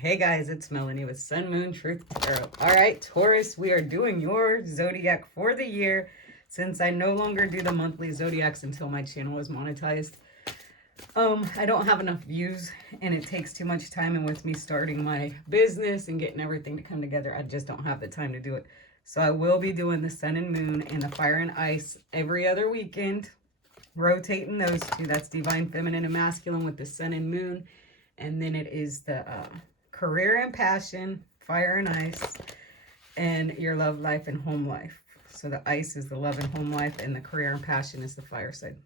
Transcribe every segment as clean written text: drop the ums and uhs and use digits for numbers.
Hey guys, it's Melanie with Sun, Moon, Truth Tarot. All right, Taurus, we are doing your zodiac for the year. Since I no longer do the monthly zodiacs until my channel is monetized, I don't have enough views and it takes too much time. And with me starting my business and getting everything to come together, I just don't have the time to do it. So I will be doing the sun and moon and the fire and ice every other weekend, rotating those two. That's divine feminine and masculine with the sun and moon. And then it is the career and passion, fire and ice, and your love life and home life. So the ice is the love and home life, and the career and passion is the fire side.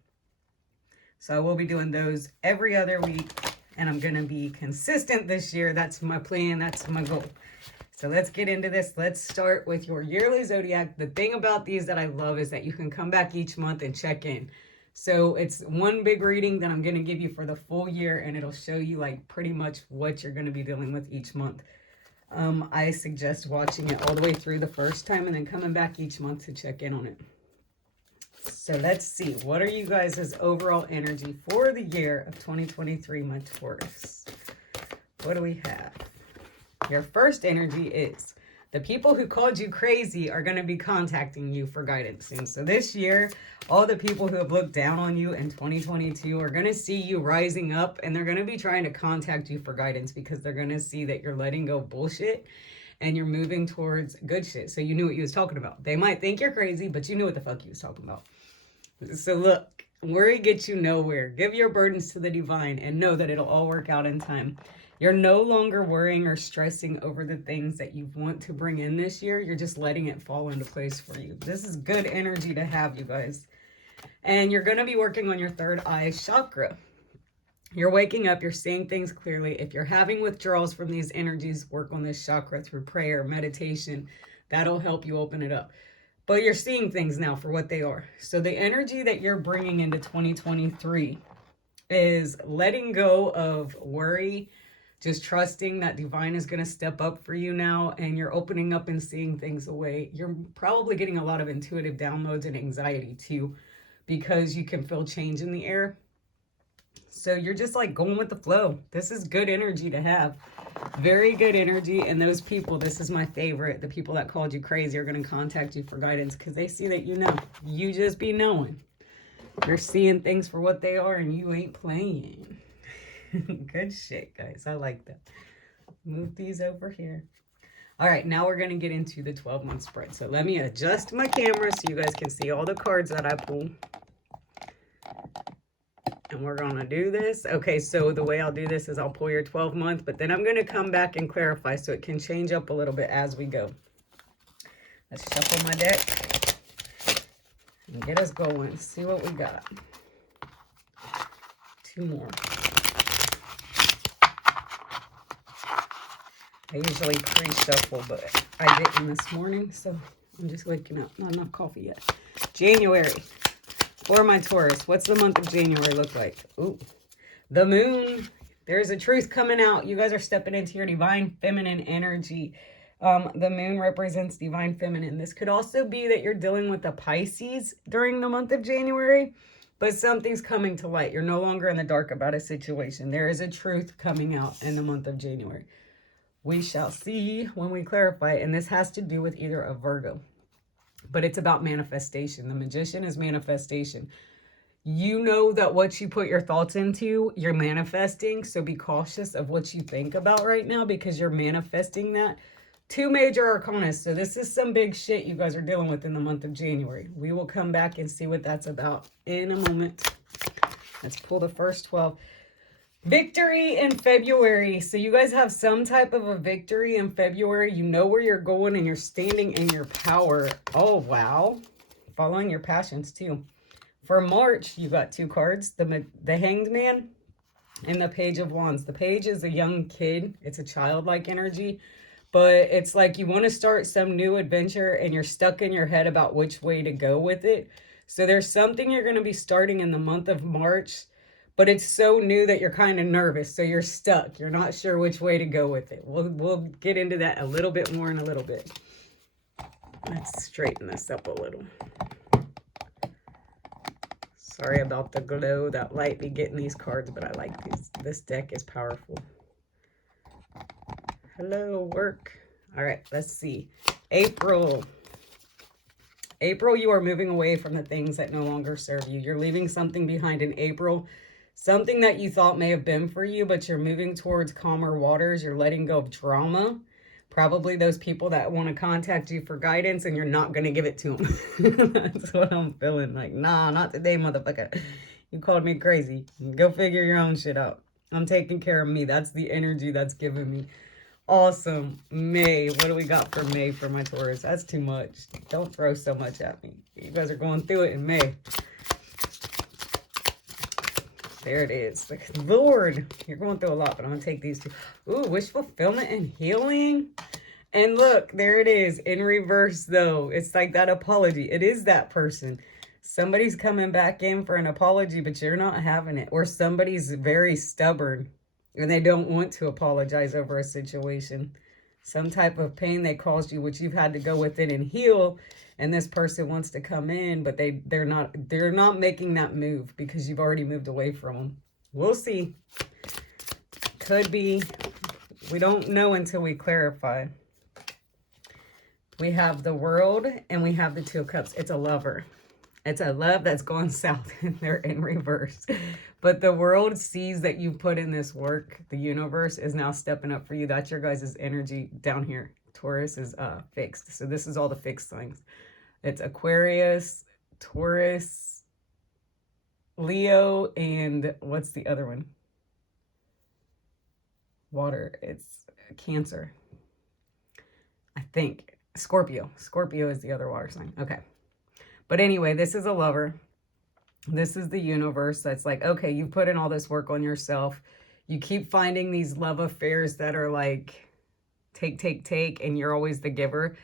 So I will be doing those every other week, and I'm going to be consistent this year. That's my plan. That's my goal. So let's get into this. Let's start with your yearly zodiac. The thing about these that I love is that you can come back each month and check in. So it's one big reading that I'm going to give you for the full year, and it'll show you like pretty much what you're going to be dealing with each month. I suggest watching it all the way through the first time and then coming back each month to check in on it. So let's see. What are you guys' overall energy for the year of 2023, my Taurus? What do we have? Your first energy is the people who called you crazy are going to be contacting you for guidance soon. So this year, all the people who have looked down on you in 2022 are going to see you rising up, and they're going to be trying to contact you for guidance because they're going to see that you're letting go of bullshit and you're moving towards good shit. So you knew what you was talking about. They might think you're crazy, but you knew what the fuck you was talking about. So look, worry gets you nowhere. Give your burdens to the divine and know that it'll all work out in time. You're no longer worrying or stressing over the things that you want to bring in this year. You're just letting it fall into place for you. This is good energy to have, you guys. And you're going to be working on your third eye chakra. You're waking up. You're seeing things clearly. If you're having withdrawals from these energies, work on this chakra through prayer, meditation. That'll help you open it up. But you're seeing things now for what they are. So the energy that you're bringing into 2023 is letting go of worry, just trusting that divine is going to step up for you now, and you're opening up and seeing things away. You're probably getting a lot of intuitive downloads and anxiety too, because you can feel change in the air. So you're just like going with the flow. This is good energy to have. Very good energy. And those people, this is my favorite, the people that called you crazy are going to contact you for guidance because they see that you know. You just be knowing. You're seeing things for what they are and you ain't playing. Good shit, guys. I like that. Move these over here. All right, now we're going to get into the 12-month spread. So let me adjust my camera so you guys can see all the cards that I pull. And we're going to do this. Okay, so the way I'll do this is I'll pull your 12-month, but then I'm going to come back and clarify so it can change up a little bit as we go. Let's shuffle my deck and get us going. See what we got. Two more. I usually pre-shuffle, but I didn't this morning, so I'm just waking up. Not enough coffee yet. January. For my Taurus, what's the month of January look like? Ooh, the moon. There's a truth coming out. You guys are stepping into your divine feminine energy. The moon represents divine feminine. This could also be that you're dealing with a Pisces during the month of January, but something's coming to light. You're no longer in the dark about a situation. There is a truth coming out in the month of January. We shall see when we clarify. And this has to do with either a Virgo, but it's about manifestation. The magician is manifestation. You know that what you put your thoughts into, you're manifesting. So be cautious of what you think about right now because you're manifesting that. Two major arcana. So this is some big shit you guys are dealing with in the month of January. We will come back and see what that's about in a moment. Let's pull the first 12. Victory in February. So you guys have some type of a victory in February. You know where you're going and you're standing in your power. Oh, wow. Following your passions too. For March, you got two cards. The Hanged Man and the Page of Wands. The Page is a young kid. It's a childlike energy. But it's like you want to start some new adventure and you're stuck in your head about which way to go with it. So there's something you're going to be starting in the month of March. But it's so new that you're kind of nervous. So you're stuck. You're not sure which way to go with it. We'll get into that a little bit more in a little bit. Let's straighten this up a little. Sorry about the glow. That light be getting these cards, but I like these. This deck is powerful. Hello, work. All right, let's see. April. April, you are moving away from the things that no longer serve you. You're leaving something behind in April. Something that you thought may have been for you, but you're moving towards calmer waters. You're letting go of drama. Probably those people that want to contact you for guidance and you're not going to give it to them. That's what I'm feeling. Like, nah, not today, motherfucker. You called me crazy. Go figure your own shit out. I'm taking care of me. That's the energy that's giving me. Awesome. May. What do we got for May for my Taurus? That's too much. Don't throw so much at me. You guys are going through it in May. There it is. Lord, you're going through a lot, but I'm going to take these two. Ooh, wish fulfillment and healing. And look, there it is. In reverse, though. It's like that apology. It is that person. Somebody's coming back in for an apology, but you're not having it. Or somebody's very stubborn and they don't want to apologize over a situation. Some type of pain they caused you, which you've had to go within and heal. And this person wants to come in, but they're not making that move because you've already moved away from them. We'll see. Could be. We don't know until we clarify. We have the World and we have the Two of Cups. It's a lover. It's a love that's gone south and they're in reverse. But the World sees that you put in this work. The universe is now stepping up for you. That's your guys' energy down here. Taurus is fixed. So this is all the fixed signs. It's Aquarius, Taurus, Leo, and what's the other one? Water. It's Cancer. I think. Scorpio. Scorpio is the other water sign. Okay. But anyway, this is a lover. This is the universe that's like, okay, you put in all this work on yourself. You keep finding these love affairs that are like, take, and you're always the giver.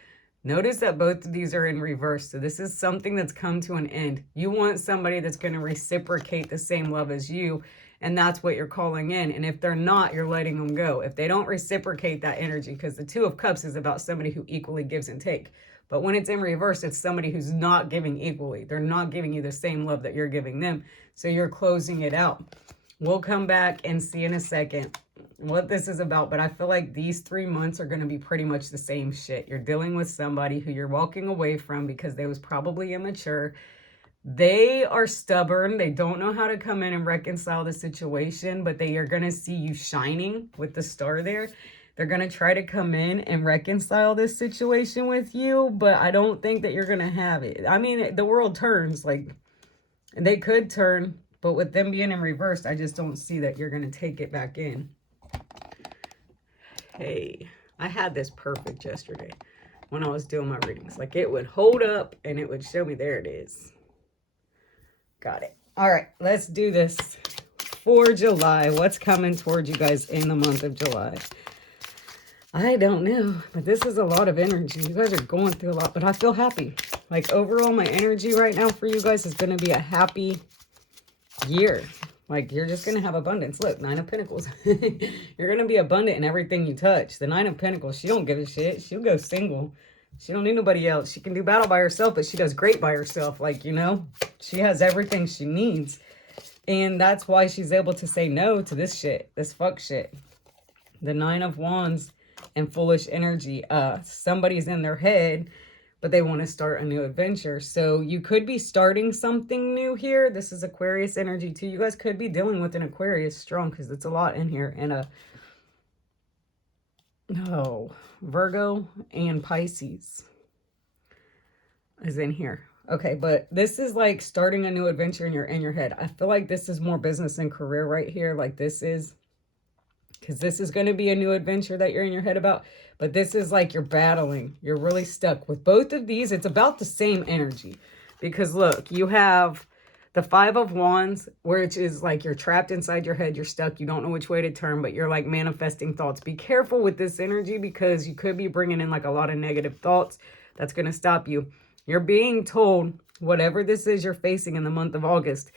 Notice that both of these are in reverse. So this is something that's come to an end. You want somebody that's going to reciprocate the same love as you. And that's what you're calling in. And if they're not, you're letting them go. If they don't reciprocate that energy, because the Two of Cups is about somebody who equally gives and take. But when it's in reverse, it's somebody who's not giving equally. They're not giving you the same love that you're giving them. So you're closing it out. We'll come back and see in a second what this is about. But I feel like these 3 months are going to be pretty much the same shit. You're dealing with somebody who you're walking away from because they was probably immature. They are stubborn. They don't know how to come in and reconcile the situation, but they are going to see you shining with the star there. They're going to try to come in and reconcile this situation with you, but I don't think that you're going to have it. I mean, the world turns. Like, they could turn, but with them being in reverse, I just don't see that you're going to take it back in. Hey, I had this perfect yesterday when I was doing my readings. Like, it would hold up and it would show me. There it is. Got it. All right, let's do this for July. What's coming towards you guys in the month of July? I don't know, but this is a lot of energy. You guys are going through a lot, but I feel happy. Like, overall, my energy right now for you guys is going to be a happy year. Like, you're just going to have abundance. Look, 9 of Pentacles. You're going to be abundant in everything you touch. The 9 of Pentacles, she don't give a shit. She'll go single. She don't need nobody else. She can do battle by herself, but she does great by herself. Like, you know, she has everything she needs. And that's why she's able to say no to this shit, this fuck shit. The 9 of Wands and foolish energy. Somebody's in their head, but they want to start a new adventure. So you could be starting something new here. This is Aquarius energy too. You guys could be dealing with an Aquarius strong because it's a lot in here. And Virgo and Pisces is in here. Okay, but this is like starting a new adventure in your head. I feel like this is more business and career right here. Like, this is, because this is going to be a new adventure that you're in your head about. But this is like you're battling. You're really stuck. With both of these, it's about the same energy. Because look, you have the 5 of Wands, which is like you're trapped inside your head. You're stuck. You don't know which way to turn, but you're like manifesting thoughts. Be careful with this energy because you could be bringing in like a lot of negative thoughts. That's going to stop you. You're being told, whatever this is you're facing in the month of August,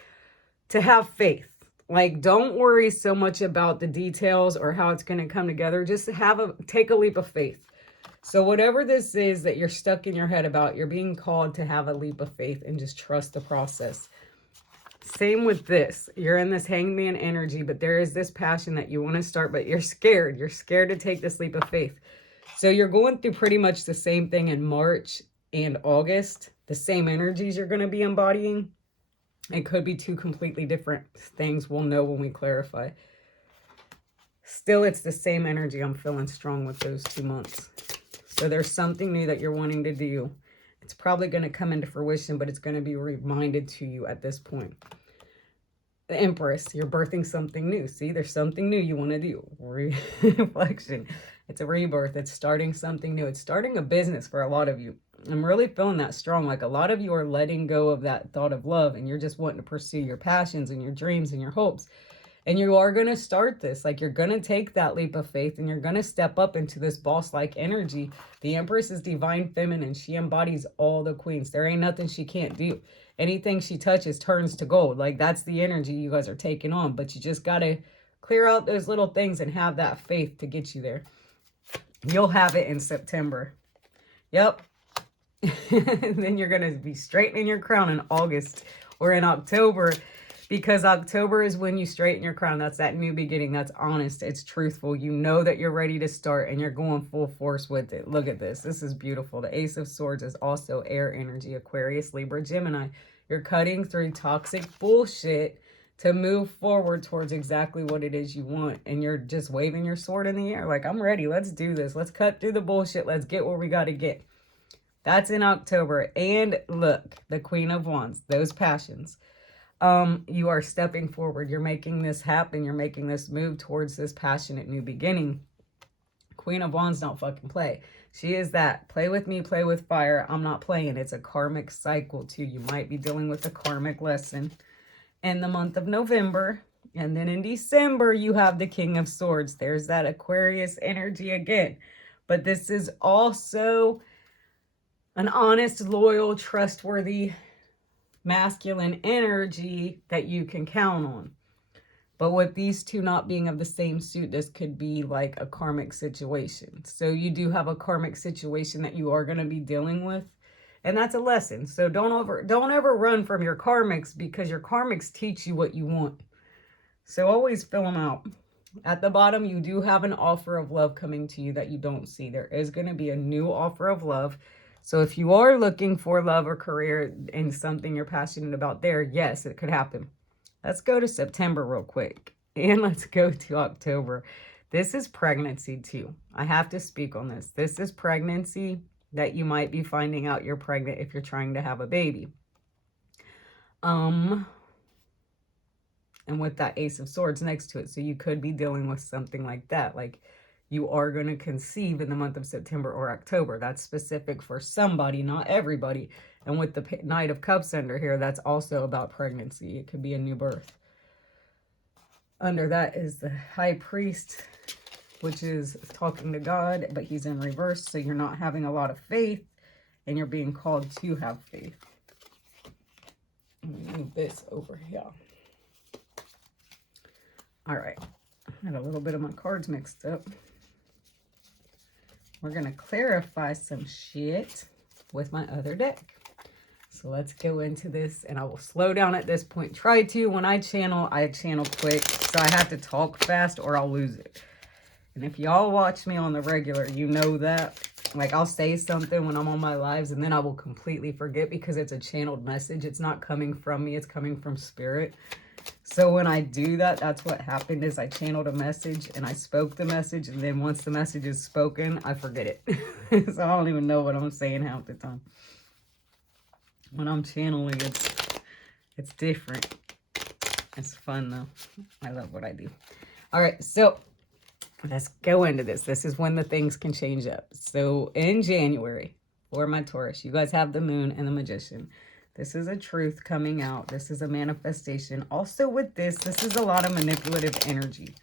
to have faith. Like, don't worry so much about the details or how it's going to come together. Just take a leap of faith. So whatever this is that you're stuck in your head about, you're being called to have a leap of faith and just trust the process. Same with this. You're in this hangman energy, but there is this passion that you want to start, but you're scared. You're scared to take this leap of faith. So you're going through pretty much the same thing in March and August. The same energies you're going to be embodying. It could be two completely different things. We'll know when we clarify. Still, it's the same energy. I'm feeling strong with those 2 months. So there's something new that you're wanting to do. It's probably going to come into fruition, but it's going to be reminded to you at this point. The Empress, you're birthing something new. See, there's something new you want to do. Reflection. It's a rebirth. It's starting something new. It's starting a business for a lot of you. I'm really feeling that strong. Like a lot of you are letting go of that thought of love and you're just wanting to pursue your passions and your dreams and your hopes. And you are going to start this. Like you're going to take that leap of faith and you're going to step up into this boss-like energy. The Empress is divine feminine. She embodies all the queens. There ain't nothing she can't do. Anything she touches turns to gold. Like that's the energy you guys are taking on. But you just got to clear out those little things and have that faith to get you there. You'll have it in September. Yep. And then you're going to be straightening your crown in August or in October. Because October is when you straighten your crown. That's that new beginning. That's honest. It's truthful. You know that you're ready to start and you're going full force with it. Look at this. This is beautiful. The Ace of Swords is also air energy. Aquarius, Libra, Gemini. You're cutting through toxic bullshit to move forward towards exactly what it is you want. And you're just waving your sword in the air. Like, I'm ready. Let's do this. Let's cut through the bullshit. Let's get where we got to get. That's in October. And look, the Queen of Wands. Those passions. You are stepping forward. You're making this happen. You're making this move towards this passionate new beginning. Queen of Wands don't fucking play. She is that. Play with me, play with fire. I'm not playing. It's a karmic cycle too. You might be dealing with a karmic lesson in the month of November. And then in December, you have the King of Swords. There's that Aquarius energy again. But this is also an honest, loyal, trustworthy masculine energy that you can count on. But with these two not being of the same suit, this could be like a karmic situation. So you do have a karmic situation that you are going to be dealing with. And that's a lesson. So don't ever run from your karmics, because your karmics teach you what you want. So always fill them out. At the bottom, you do have an offer of love coming to you that you don't see. There is going to be a new offer of love. So if you are looking for love or career and something you're passionate about there, yes, it could happen. Let's go to September real quick. And let's go to October. This is pregnancy too. I have to speak on this. This is pregnancy that you might be finding out you're pregnant if you're trying to have a baby. And with that Ace of Swords next to it. So you could be dealing with something like that. Like, you are going to conceive in the month of September or October. That's specific for somebody, not everybody. And with the Knight of Cups under here, that's also about pregnancy. It could be a new birth. Under that is the High Priest, which is talking to God, but he's in reverse. So you're not having a lot of faith and you're being called to have faith. Let me move this over here. All right. I had a little bit of my cards mixed up. We're going to clarify some shit with my other deck. So let's go into this, and I will slow down at this point. Try to. When I channel quick. So I have to talk fast or I'll lose it. And if y'all watch me on the regular, you know that. Like, I'll say something when I'm on my lives and then I will completely forget because it's a channeled message. It's not coming from me. It's coming from spirit. So when I do that, that's what happened is I channeled a message and I spoke the message. And then once the message is spoken, I forget it. So I don't even know what I'm saying half the time. When I'm channeling, it's different. It's fun though. I love what I do. All right, so let's go into this. This is when the things can change up. So in January, for my Taurus, you guys have the Moon and the Magician. This is a truth coming out. This is a manifestation. Also with this is a lot of manipulative energy.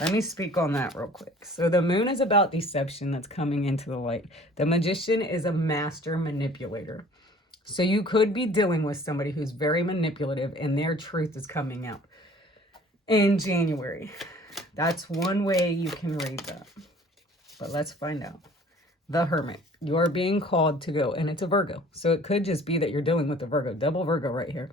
Let me speak on that real quick. So the Moon is about deception that's coming into the light. The Magician is a master manipulator. So you could be dealing with somebody who's very manipulative and their truth is coming out in January. That's one way you can read that. But let's find out. The Hermit. You're being called to go, and it's a Virgo. So it could just be that you're dealing with a Virgo. Double Virgo right here.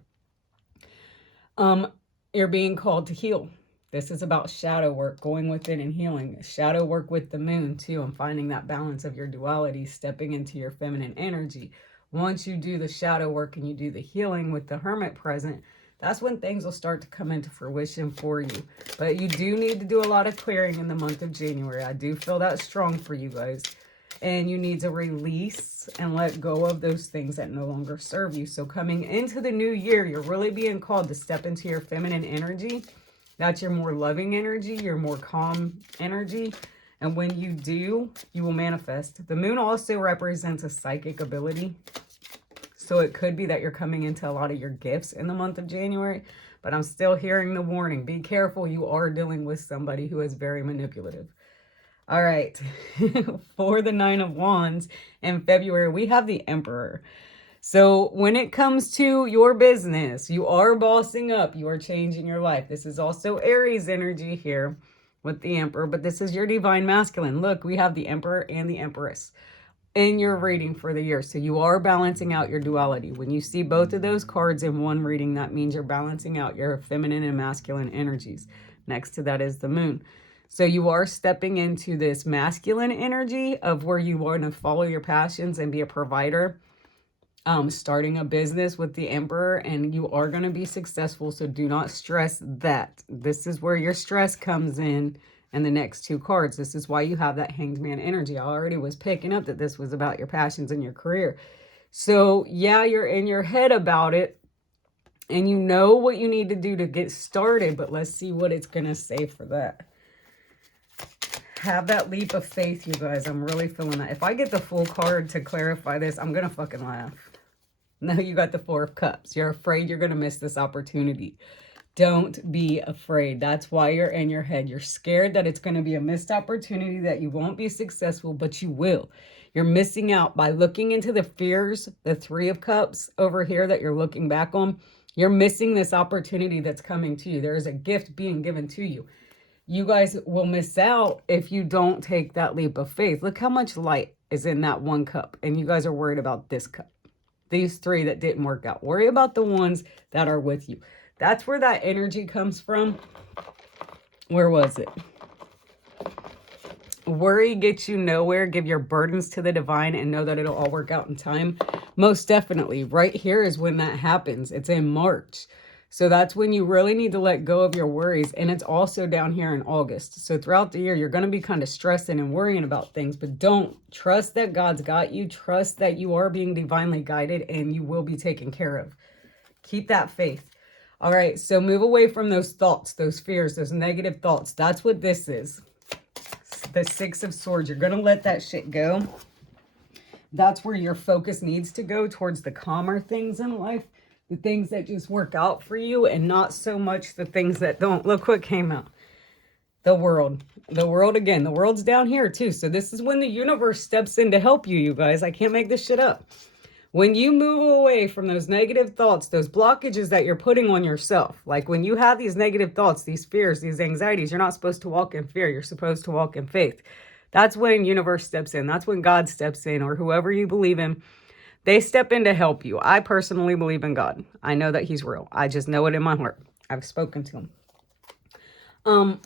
You're being called to heal. This is about shadow work, going within and healing. Shadow work with the moon too, and finding that balance of your duality, stepping into your feminine energy. Once you do the shadow work and you do the healing with the hermit present, that's when things will start to come into fruition for you. But you do need to do a lot of clearing in the month of January. I do feel that strong for you guys. And you need to release and let go of those things that no longer serve you. So coming into the new year, you're really being called to step into your feminine energy. That's your more loving energy, your more calm energy. And when you do, you will manifest. The moon also represents a psychic ability. So it could be that you're coming into a lot of your gifts in the month of January. But I'm still hearing the warning. Be careful. You are dealing with somebody who is very manipulative. All right. For the Nine of Wands in February, we have the Emperor. So when it comes to your business, you are bossing up. You are changing your life. This is also Aries energy here with the Emperor, but this is your divine masculine. Look, we have the Emperor and the Empress in your reading for the year. So you are balancing out your duality. When you see both of those cards in one reading, that means you're balancing out your feminine and masculine energies. Next to that is the moon. So you are stepping into this masculine energy of where you want to follow your passions and be a provider, starting a business with the Emperor, and you are going to be successful. So do not stress that. This is where your stress comes in. And the next two cards, this is why you have that Hanged Man energy. I already was picking up that this was about your passions and your career. So yeah, you're in your head about it and you know what you need to do to get started, but let's see what it's going to say for that. Have that leap of faith, you guys. I'm really feeling that. If I get the full card to clarify this, I'm going to fucking laugh. No, you got the Four of Cups. You're afraid you're going to miss this opportunity. Don't be afraid. That's why you're in your head. You're scared that it's going to be a missed opportunity, that you won't be successful, but you will. You're missing out by looking into the fears, the Three of Cups over here that you're looking back on. You're missing this opportunity that's coming to you. There is a gift being given to you. You guys will miss out if you don't take that leap of faith. Look how much light is in that one cup, and you guys are worried about this cup. These three that didn't work out. Worry about the ones that are with you. That's where that energy comes from. Where was it? Worry gets you nowhere. Give your burdens to the divine and know that it'll all work out in time. Most definitely. Right here is when that happens. It's in March. So that's when you really need to let go of your worries. And it's also down here in August. So throughout the year, you're going to be kind of stressing and worrying about things. But don't. Trust that God's got you. Trust that you are being divinely guided and you will be taken care of. Keep that faith. All right, so move away from those thoughts, those fears, those negative thoughts. That's what this is. The Six of Swords. You're going to let that shit go. That's where your focus needs to go, towards the calmer things in life. The things that just work out for you and not so much the things that don't. Look what came out. The World. The World again. The World's down here too. So this is when the universe steps in to help you, you guys. I can't make this shit up. When you move away from those negative thoughts, those blockages that you're putting on yourself, like when you have these negative thoughts, these fears, these anxieties, you're not supposed to walk in fear. You're supposed to walk in faith. That's when universe steps in. That's when God steps in, or whoever you believe in. They step in to help you. I personally believe in God. I know that he's real. I just know it in my heart. I've spoken to him.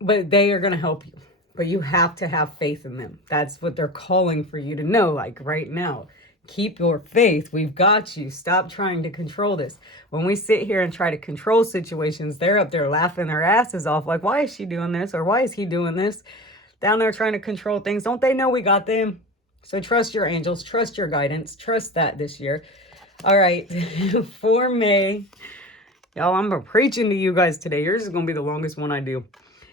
But they are going to help you. But you have to have faith in them. That's what they're calling for you to know, like right now. Keep your faith. We've got you. Stop trying to control this. When we sit here and try to control situations, they're up there laughing their asses off like, why is she doing this? Or why is he doing this? Down there trying to control things. Don't they know we got them? So trust your angels. Trust your guidance. Trust that this year. All right. For May. Y'all, I'm preaching to you guys today. Yours is going to be the longest one I do.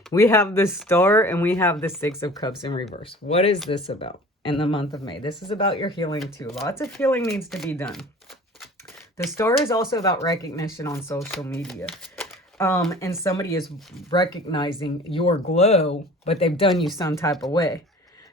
We have the Star and we have the Six of Cups in reverse. What is this about? In the month of May. This is about your healing too. Lots of healing needs to be done. The Star is also about recognition on social media. And somebody is recognizing your glow, but they've done you some type of way.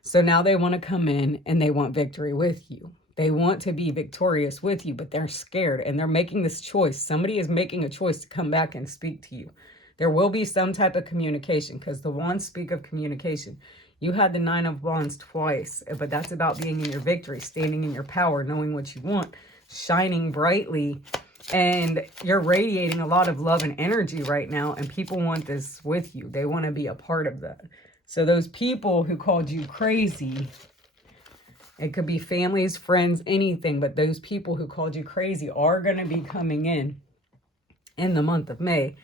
So now they want to come in and they want victory with you. They want to be victorious with you, but they're scared and they're making this choice. Somebody is making a choice to come back and speak to you. There will be some type of communication, because the wands speak of communication. You had the Nine of Wands twice, but that's about being in your victory, standing in your power, knowing what you want, shining brightly, And you're radiating a lot of love and energy right now. And people want this with you. They want to be a part of that. So those people who called you crazy, it could be families, friends, anything. But those people who called you crazy are going to be coming in the month of May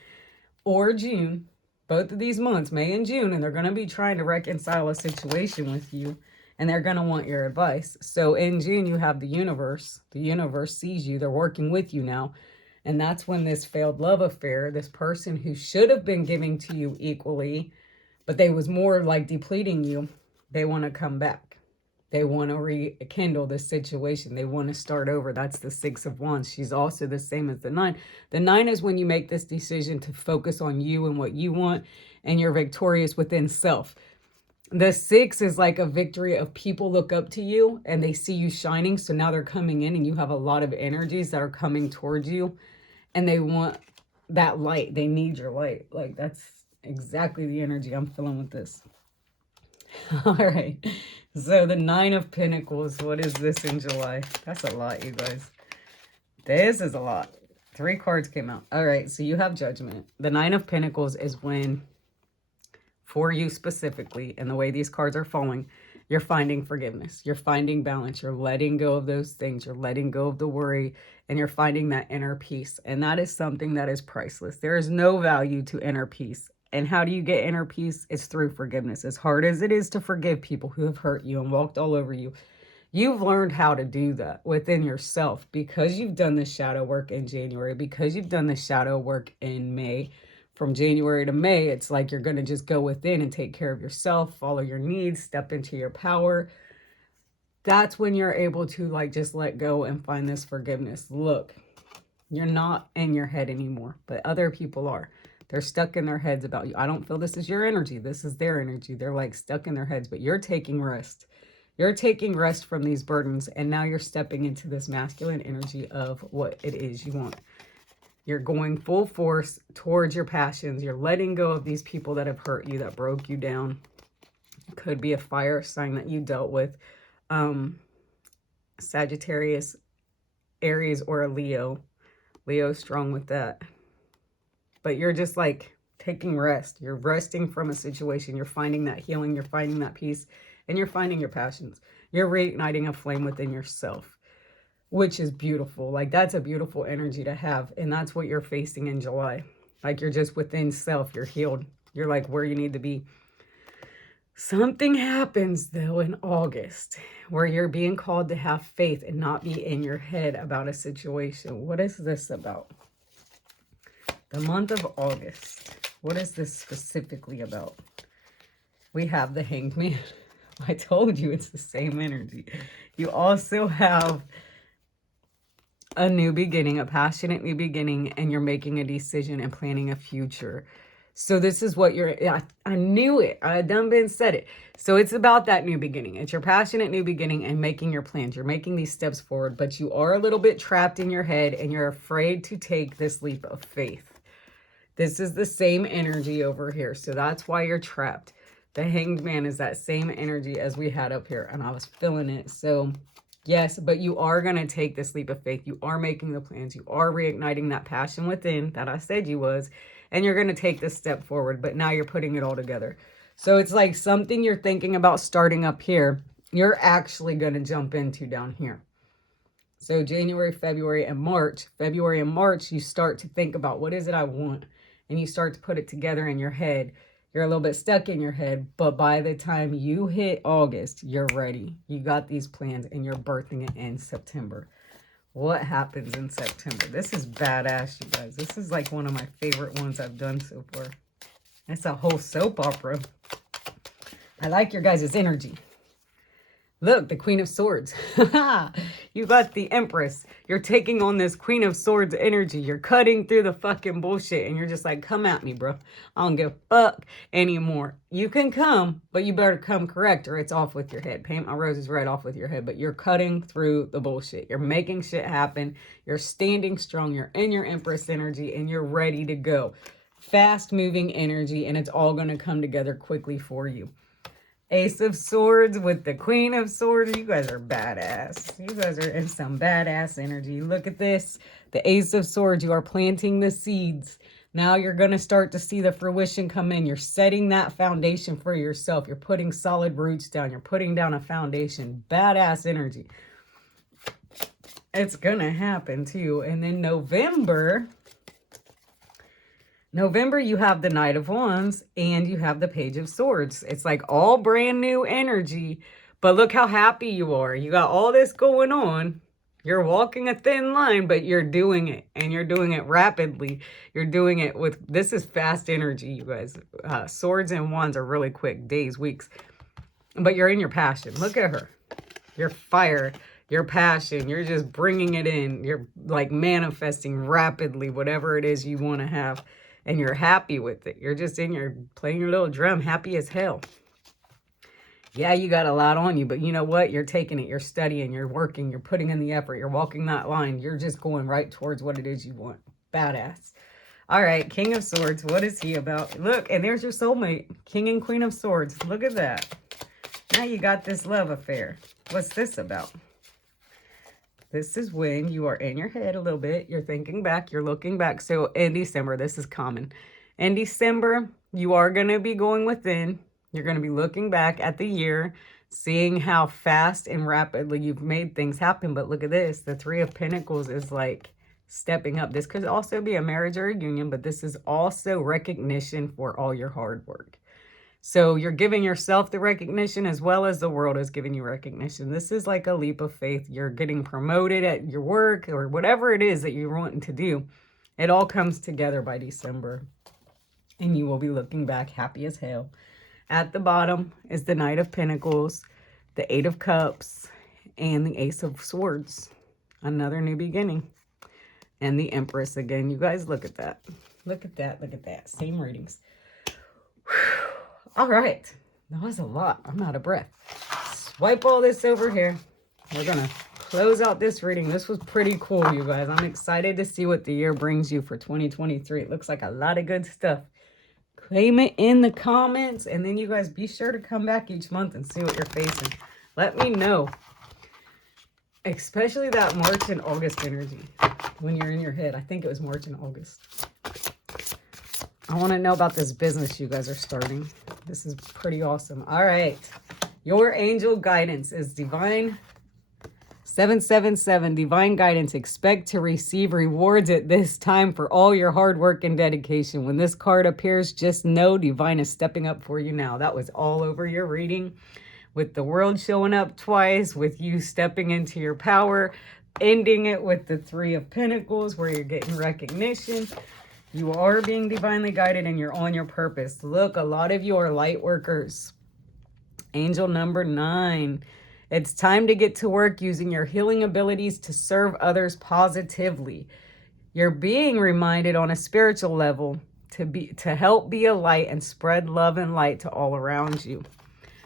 or June. Both of these months, May and June. And they're going to be trying to reconcile a situation with you. And they're going to want your advice. So in June, you have the universe. The universe sees you. They're working with you now. And that's when this failed love affair, this person who should have been giving to you equally, but they was more like depleting you, they want to come back. They want to rekindle this situation. They want to start over. That's the Six of Wands. She's also the same as the Nine. The Nine is when you make this decision to focus on you and what you want, and you're victorious within self. The Six is like a victory of people look up to you and they see you shining. So now they're coming in and you have a lot of energies that are coming towards you and they want that light. They need your light. Like that's exactly the energy I'm feeling with this. All right. So the Nine of Pentacles. What is this in July? That's a lot, you guys. This is a lot. 3 cards came out. All right. So you have Judgment. The Nine of Pentacles is when, for you specifically, and the way these cards are falling, you're finding forgiveness. You're finding balance. You're letting go of those things. You're letting go of the worry, and you're finding that inner peace. And that is something that is priceless. There is no value to inner peace. And how do you get inner peace? It's through forgiveness. As hard as it is to forgive people who have hurt you and walked all over you, you've learned how to do that within yourself because you've done the shadow work in January, because you've done the shadow work in May. From January to May, it's like you're going to just go within and take care of yourself, follow your needs, step into your power. That's when you're able to like just let go and find this forgiveness. Look, you're not in your head anymore, but other people are. They're stuck in their heads about you. I don't feel this is your energy. This is their energy. They're like stuck in their heads, but you're taking rest. You're taking rest from these burdens, and now you're stepping into this masculine energy of what it is you want. You're going full force towards your passions. You're letting go of these people that have hurt you, that broke you down. It could be a fire sign that you dealt with. Sagittarius, Aries, or a Leo. Leo's strong with that. But you're just like taking rest. You're resting from a situation. You're finding that healing. You're finding that peace. And you're finding your passions. You're reigniting a flame within yourself, which is beautiful. Like that's a beautiful energy to have. And that's what you're facing in July. Like you're just within self. You're healed. You're like where you need to be. Something happens though in August where you're being called to have faith and not be in your head about a situation. What is this about? The month of August. What is this specifically about? We have the Hanged Man. I told you it's the same energy. You also have a new beginning, a passionate new beginning, and you're making a decision and planning a future. So this is what I knew it. I done been said it. So it's about that new beginning. It's your passionate new beginning and making your plans. You're making these steps forward, but you are a little bit trapped in your head and you're afraid to take this leap of faith. This is the same energy over here. So that's why you're trapped. The Hanged Man is that same energy as we had up here, and I was feeling it. So yes, but you are going to take this leap of faith. You are making the plans. You are reigniting that passion within that I said you was, and you're going to take this step forward, but now you're putting it all together. So it's like something you're thinking about starting up here, you're actually going to jump into down here. So January, February, and March. February and March, you start to think about what is it I want, and you start to put it together in your head. You're a little bit stuck in your head, but by the time you hit August, you're ready. You got these plans and you're birthing it in September. What happens in September? This is badass, you guys. This is like one of my favorite ones I've done so far. It's a whole soap opera. I like your guys' energy. Look, the Queen of Swords. You got the Empress. You're taking on this Queen of Swords energy. You're cutting through the fucking bullshit. And you're just like, come at me, bro. I don't give a fuck anymore. You can come, but you better come correct or it's off with your head. Paint my roses red, off with your head. But you're cutting through the bullshit. You're making shit happen. You're standing strong. You're in your Empress energy and you're ready to go. Fast moving energy, and it's all going to come together quickly for you. Ace of Swords with the Queen of Swords. You guys are badass. You guys are in some badass energy. Look at this. The Ace of Swords. You are planting the seeds. Now you're going to start to see the fruition come in. You're setting that foundation for yourself. You're putting solid roots down. You're putting down a foundation. Badass energy. It's going to happen too. And then November, you have the Knight of Wands and you have the Page of Swords. It's like all brand new energy, but look how happy you are. You got all this going on. You're walking a thin line, but you're doing it, and you're doing it rapidly. You're doing it with, this is fast energy, you guys. Swords and Wands are really quick, days, weeks, but you're in your passion. Look at her. Your fire, your passion, you're just bringing it in. You're like manifesting rapidly whatever it is you want to have. And you're happy with it. You're just in your, playing your little drum, happy as hell. Yeah, you got a lot on you, but you know what? You're taking it, you're studying, you're working, you're putting in the effort, you're walking that line. You're just going right towards what it is you want. Badass. All right, King of Swords, what is he about? Look, and there's your soulmate, King and Queen of Swords. Look at that. Now you got this love affair. What's this about? This is when you are in your head a little bit. You're thinking back. You're looking back. So in December, this is common. In December, you are going to be going within. You're going to be looking back at the year, seeing how fast and rapidly you've made things happen. But look at this. The Three of Pentacles is like stepping up. This could also be a marriage or a union, but this is also recognition for all your hard work. So you're giving yourself the recognition as well as the world is giving you recognition. This is like a leap of faith. You're getting promoted at your work or whatever it is that you're wanting to do. It all comes together by December. And you will be looking back happy as hell. At the bottom is the Knight of Pentacles, the Eight of Cups, and the Ace of Swords. Another new beginning. And the Empress again. You guys, look at that. Look at that. Look at that. Same readings. All right, that was a lot. I'm out of breath. Swipe all this over here. We're going to close out this reading. This was pretty cool, you guys. I'm excited to see what the year brings you for 2023. It looks like a lot of good stuff. Claim it in the comments, and then you guys be sure to come back each month and see what you're facing. Let me know, especially that March and August energy when you're in your head. I think it was March and August. I want to know about this business you guys are starting. This is pretty awesome. All right. Your angel guidance is divine. 777, divine guidance. Expect to receive rewards at this time for all your hard work and dedication. When this card appears, just know divine is stepping up for you now. That was all over your reading, with the world showing up twice, with you stepping into your power, ending it with the Three of Pentacles where you're getting recognition. You are being divinely guided and you're on your purpose. Look, a lot of you are light workers. Angel number 9. It's time to get to work using your healing abilities to serve others positively. You're being reminded on a spiritual level to help be a light and spread love and light to all around you.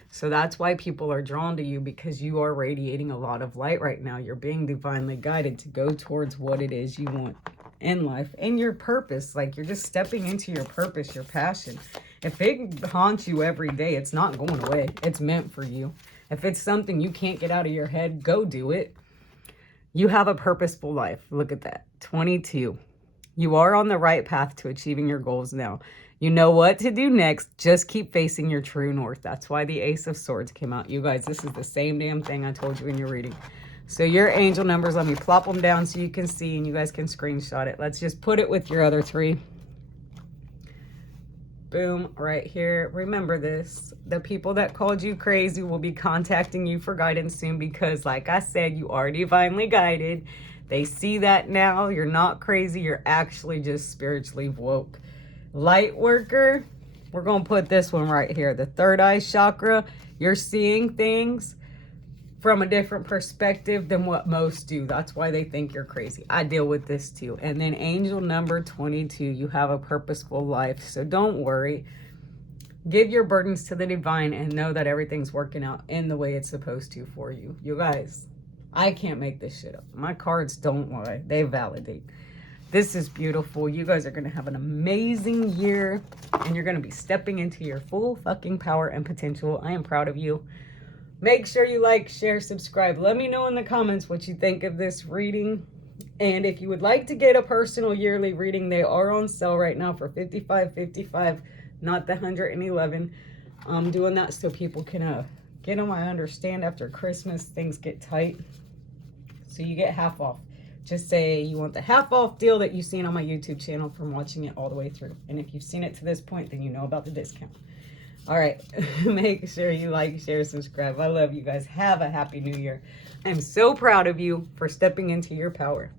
So that's why people are drawn to you, because you are radiating a lot of light right now. You're being divinely guided to go towards what it is you want in life and your purpose. Like, you're just stepping into your purpose, your passion. If it haunts you every day, it's not going away. It's meant for you. If it's something you can't get out of your head, go do it. You have a purposeful life. Look at that. 22. You are on the right path to achieving your goals now. You know what to do next. Just keep facing your true north. That's why the Ace of Swords came out. You guys, this is the same damn thing I told you in your reading. So your angel numbers, let me plop them down so you can see and you guys can screenshot it. Let's just put it with your other 3. Boom, right here. Remember this. The people that called you crazy will be contacting you for guidance soon, because like I said, you are divinely guided. They see that now. You're not crazy. You're actually just spiritually woke. Light worker, we're going to put this one right here. The third eye chakra. You're seeing things from a different perspective than what most do. That's why they think you're crazy. I deal with this too. And then angel number 22, you have a purposeful life. So don't worry. Give your burdens to the divine and know that everything's working out in the way it's supposed to for you. You guys, I can't make this shit up. My cards don't lie. They validate. This is beautiful. You guys are going to have an amazing year, and you're going to be stepping into your full fucking power and potential. I am proud of you. Make sure you like, share, subscribe. Let me know in the comments what you think of this reading. And if you would like to get a personal yearly reading, they are on sale right now for $55.55, not the $111. I'm doing that so people can get them. I understand after Christmas things get tight, so you get half off. Just say you want the half off deal that you've seen on my YouTube channel from watching it all the way through. And if you've seen it to this point, then you know about the discount. All right. Make sure you like, share, subscribe. I love you guys. Have a happy new year. I'm so proud of you for stepping into your power.